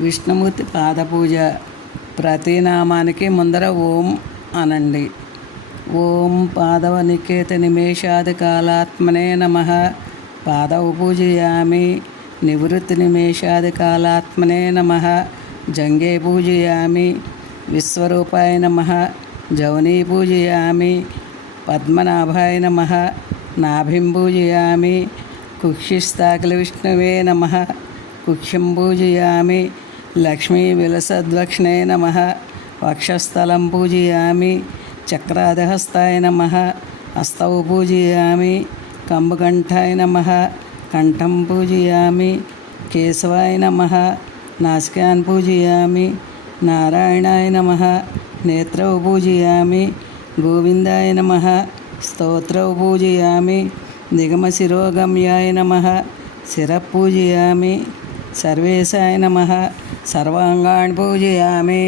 విష్ణుమూర్తి పాదపూజ. ప్రతి నామానికి ముందర ఓం అనండి. ఓం పాదవనికేత నిమేషాది కాలాత్మనే నమః. పాదవ పూజయామి. నివృత్తి నిమేషాది కాలాత్మనే నమః. జంగే పూజయామి. విశ్వరూపాయ నమః. జౌనీ పూజయామి. పద్మనాభాయ నమః. నాభిం పూజయామి. కుక్షిస్తాకిల విష్ణువే నమః. కుక్షిం పూజయామి. లక్ష్మీ విలసద్వక్ష్ణే నమః. వక్షస్థలం పూజయామి. చక్రాధహస్తాయ నమః. హస్తౌ పూజయామి. కంబకంఠాయ నమః. కంఠం పూజయామి. కేశవాయ నమః. నాసికాన్ పూజయామి. నారాయణాయ నమః. నేత్రౌ పూజయామి. గోవిందాయ నమః. స్తోత్రౌ పూజయామి. నిగమశిరోగమ్యాయ నమః. శిరఃపూజయామి. సర్వేశాయ నమః. సర్వాంగాణి పూజయామి.